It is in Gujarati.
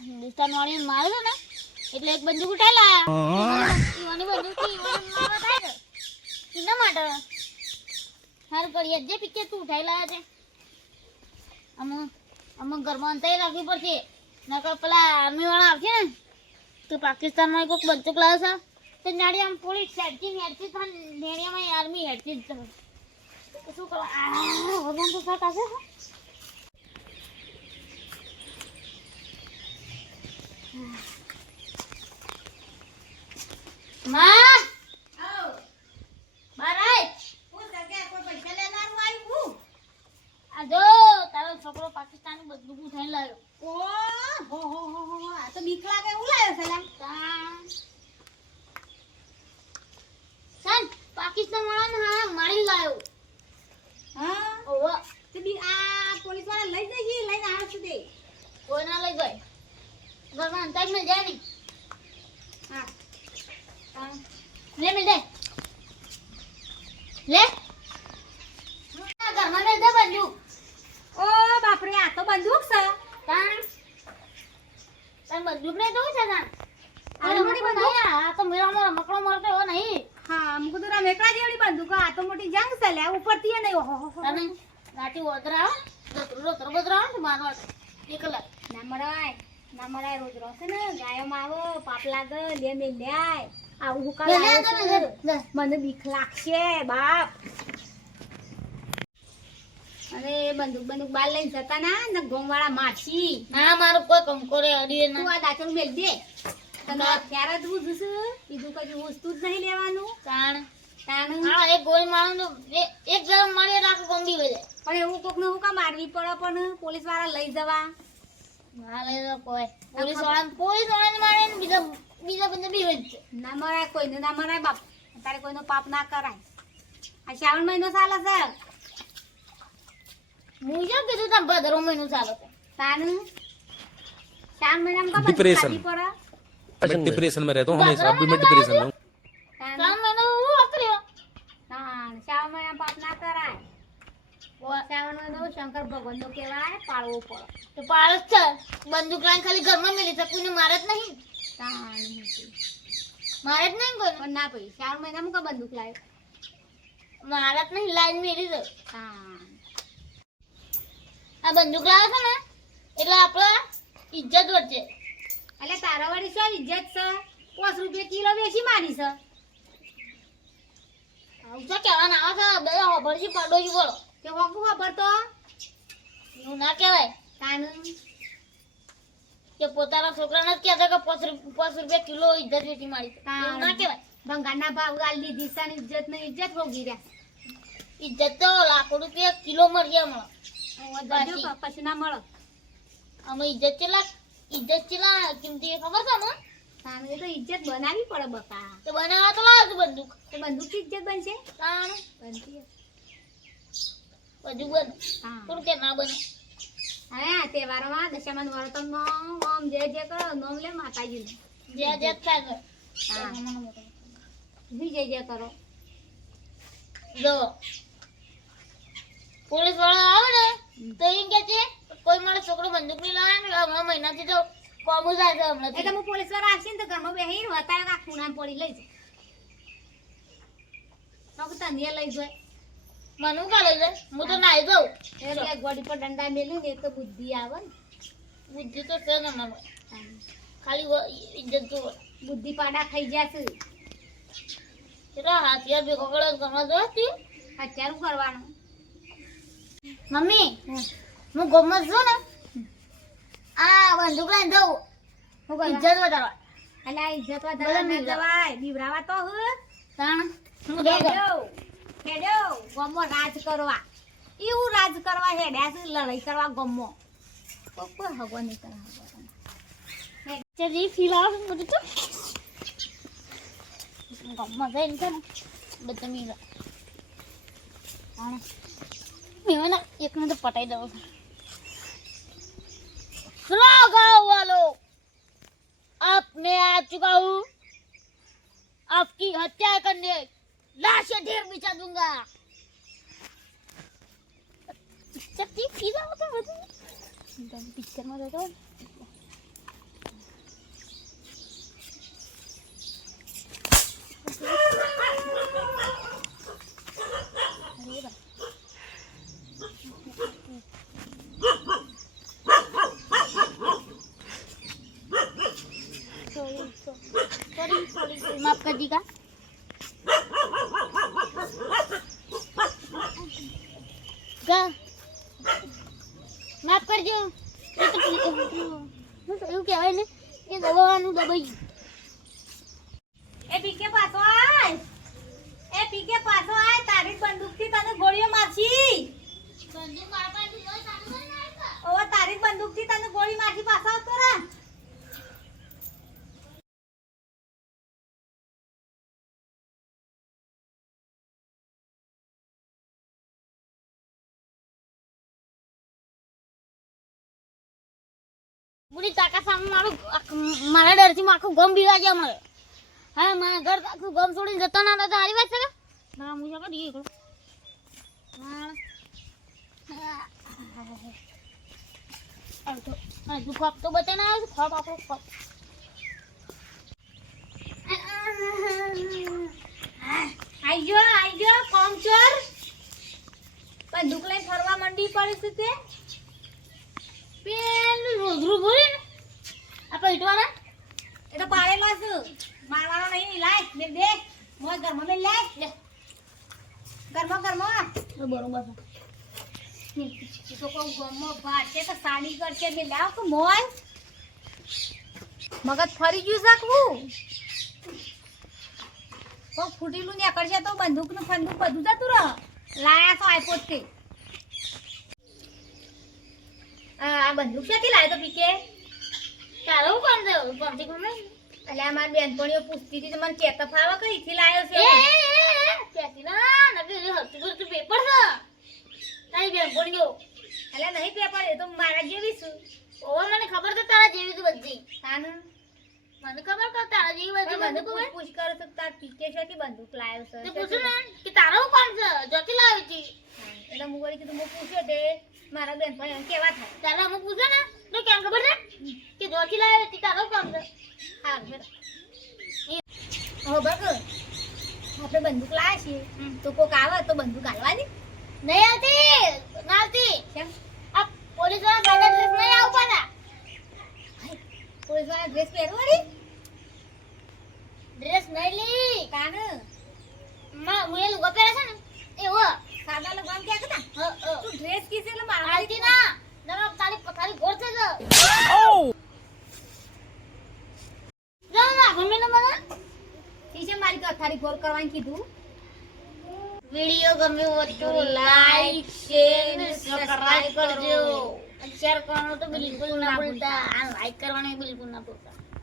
હિન્દુસ્તાન વાળી મારે છે ને એટલે એક બંદૂક ઉઠાઈ લાયા ઈવાની બંદૂક થી ઈવાની મારવા થાય છે એના માટે હાર કરીએ જે પિક્ચર તું ઉઠાઈ લાયા છે અમુક ઘરમાં અંતર રાખવી પડશે નકર પેલા આર્મી વાળા આવશે ને તો પાકિસ્તાનમાં કોઈક બંદૂક લાવે છે તો નાડી આમ પોલીસ હેડતી થાય નેડિયામાં આર્મી હેડતી જ થાય તો શું કરવા ભગવાન તો સાથ આવશે માં બારાય હું સગા કોઈ પૈસા લેનારું આવ્યું આ જો તારો છોકરો પાકિસ્તાની બંદૂક ઉઠાઈને લાવ્યો ઓ હો આ તો બીક લાગે એવું લાવ્યો સલામ સાન પાકિસ્તાન વાળાને હા મારી લાવ્યો હા ઓવા તે બી આ પોલીસ વાળા લઈ જઈએ લઈને આવશે તે કોઈ ના લઈ જાય ઘરમાં અંતર મેં જાય નહીં હા લે મિલ દે લે ઘરમાં મેં દે બંદૂક ઓ બાપરે આ તો બંદૂક છે તાન બંદૂક ને દો છે તાન આ મોટી બંદૂક આ તો મેળામાં મકડો મારતો હો નહીં હા અમુક તો મેકડા જેવડી બંદૂક આ તો મોટી જંગ છે લે ઉપરથી નહીં ઓહો તને લાટી ઓદરા રોતરો બદરા ને મારવા એકલા ના મરાય રોજ રોસે ને ગાયોમાં આવો પાપ લાગે લે મે લ્યાય આવું હુકા લાગે મને બીક લાગશે બાપ અરે બંદૂક બાર લઈને જતા ના ને ગોમવાળા માછી ના મારું કોઈ કંકોરે અડી ના તું આ દાચણ મેલ દે તને અત્યારે જ હું જુસ બીજું કઈ વસ્તુ જ નહીં લેવાનું તાણ હા એક ગોળી મારવાનું એક ગરમ મારી રાખો ગંભી વજે પણ એવું કોક ને હું કા મારવી પડે પણ પોલીસ વાળા લઈ જવા ના લઈ જાવ કોઈ પોલીસ વાળાને મારે ને બીજા બંને બી વજે ના મરાય કોઈને ના મરાય બાપ તારે કોઈનો પાપ ના કરાય આ શ્રાવણ મહિનો ચાલે છે मुझे किधर तक बदरों में नुसार होते तान शाम में हम का डिप्रेशन मैं डिप्रेशन में रहता हूँ हमेशा अभी मैं डिप्रेशन में हूँ शाम में तो वो अकलियो हां शाम में हम पाप ना कराय वो शाम में तो शंकर भगवान नो केवाय पाळવો પડે તો પાળસ છે બંદૂક લાઈન ખાલી ઘરમાં મેલી છે કોઈને મારે જ નહીં તાન મારે જ નહીં કોઈ પણ ના પડી શામ में हम का બંદૂક લાય મારે જ નહીં લાઈન મેલી છે હા આ બંદૂક લાવે છે ને એટલે આપણે ઇજ્જત વધશે એટલે તારા વાળી શું ઇજ્જત છે 5 રૂપિયા કિલો વેચી મારી છે આવું તો કહેવાના આવે છે બે ખબરજી પડોજી બોલો કે હોકુ ખબર તો એવું ના કહેવાય કાન કે પોતાના છોકરાને જ કહેતા કે 5 રૂપિયા કિલો ઇજ્જત વેચી મારી છે એવું ના કહેવાય ભંગારના ભાવ ગાલ દીધી છે ઇજ્જત ને ઇજ્જત હોગી રહ્યા ઇજ્જત તો લાખો રૂપિયા કિલો મળી મળે પછી ના મળે અમે ઇજ્જત ચેલા કિંમતી ખબર છે ને તાને તો ઇજ્જત બનાવી પડે બકા તો બનાવવા તો લાવ બંદૂક તો બંદૂક થી ઇજ્જત બનશે તાણ બનતી બધું બન હા થોડું કે ના બને હા તહેવારોમાં દશામાન વર્તન નો ઓમ જે કરો નોમ લે માતાજી જે થાય હા જી જે કરો જો પોલીસ વાળા આવે ને તો એમ કે છે કોઈ મારો છોકરો બંદૂક ની લાવે ને હમણાં મહિનાથી તો કોમું જાય છે હમણાં એટલે હું પોલીસ વાળા આવશે ને તો ઘરમાં બેહીને વતાય આ ખૂણામાં પડી લઈ જાય તો તને લઈ જાય મને કા લઈ જાય હું તો નાઈ જાઉં એટલે ગોડી પર ડંડા મેલી ને તો બુદ્ધિ આવે ને બુદ્ધિ તો છે ને મને ખાલી ઇજ્જત જો બુદ્ધિ પાડા ખાઈ જશે એટલે હાથિયાર ભેગો કરે ઘરમાં જોતી અત્યારે શું કરવાનું મમ્મી હું ગોમત છું ને આ બંદૂક લઈને જાઉં ઇજ્જત વધારવા અલા ઇજ્જત વધારવા ના જવાય બીવરાવા તો તાણ હું હેડ્યો ગોમો રાજ કરવા એવું રાજ કરવા હેડ્યા છે લડાઈ કરવા ગોમો કોઈ હગો નહીં કરા ચજી ફિલાવ બધું તો ગોમો જઈને છે ને બધા મીરા મેં एक ने तो पटाई दो सुनो गाँव वालों अब मैं आ चुका हूँ आपकी हत्या करने लाशें ढेर बिछा दूंगा पिक्चर ठीक सीधा होता है पिक्चर में देखो सॉरी माफ कर दीजिएगा क्या माफ करજો એ તો એવું કહેવાય ને કે દબાવવાનું દબાઈ એ પીકે પાછો આય તારી બંદૂકથી તને ગોળીઓ મારશી બંદૂક મારવાની હોય ચાલુ કરી નાખ ઓવા તારી બંદૂકથી તને ગોળી મારશી પાછો આવતો રે મુડી તાકા સામે મારા ડરથી આખું ગમ બિલા ગયા મારે હા મારા ઘર આખું ગમ છોડીને જતો ના તો હારી વાત છે ના હું જગા દી એકલો હા તું ખોપ તો બતાને આવ્યો ખોપ આપણો ખોપ આઈ ગયો કોમચોર બંદૂક લઈને ફરવા મંડી પડી છે તે પેલું રોજરું ભરે ને આપણે ઈટવાના એ તો પાડેલો છે મારવાનો નહીં લાય મે દે મોય ઘરમાં મે લાય લે ઘરમાં તો બરોબર છે તો કોઈ ગમો ભાટે તો સાડી કરશે મે લાવ તો મોય મગજ ફરી ગયું સાકવું કોઈ ફૂટીલું ને કરશે તો બંદૂક નું ફંદૂક બધું જતું રહ લાયા તો આઈપોડ થી આ બંદૂક ક્યાંથી લાવ્યો તો પીકે તારો કોણ છે કોણથી કોણ એટલે આ મારી બેનપણીઓ પૂછતી હતી તો મને કહેતા ફાવા કઈથી લાવ્યો છે કેતી ના નકે હરતું કરતું પેપર છે તારી બેન પડી ગયો એટલે નહીં પેપર એ તો મારા જેવી છું ઓવા મને ખબર તો તારા જેવી તો બધી તાને મને ખબર તો તારા જેવી બધી મને બંદૂક હોય પૂછ કરો તો તાર પીકે છે બંદૂક લાવ્યો છે તે પૂછું ને કે તારો કોણ છે જોતી લાવી હતી એટલે હું વળી કીધું હું પૂછ્યો તે મારા બેનપણીઓ કેવા થાય તારા હું પૂછે ને તો કેમ ખબર છે કે જોતી લાવી હતી તારો કોણ છે હા હો બગ આપણે બંદૂક લાવ્યા છીએ તો કોક આવે તો બંદૂક હાલવાની નહીં આવતી ના આવતી કેમ આ પોલીસ વાળા ગાડા ડ્રેસ નહીં આવવાના પોલીસ વાળા ડ્રેસ પહેરવાની ડ્રેસ નહીં લી કાન માં હું એ લુગો પહેરે છે ને એવો સાદા લગવાન ક્યાં હતા તું ડ્રેસ કીસે એટલે મારા આવતી ના ના તારી પથારી ગોળ છે જો જાવ ના ગમે ને મને ટીચર મારી કથારી ગોલ કરવાનું કીધું વિડિયો ગમે હોય તો લાઈક શેર અને સબસ્ક્રાઇબ કરજો શેર કરવાનું તો બિલકુલ ના ભૂલતા આ લાઈક કરવાનું બિલકુલ ના ભૂલતા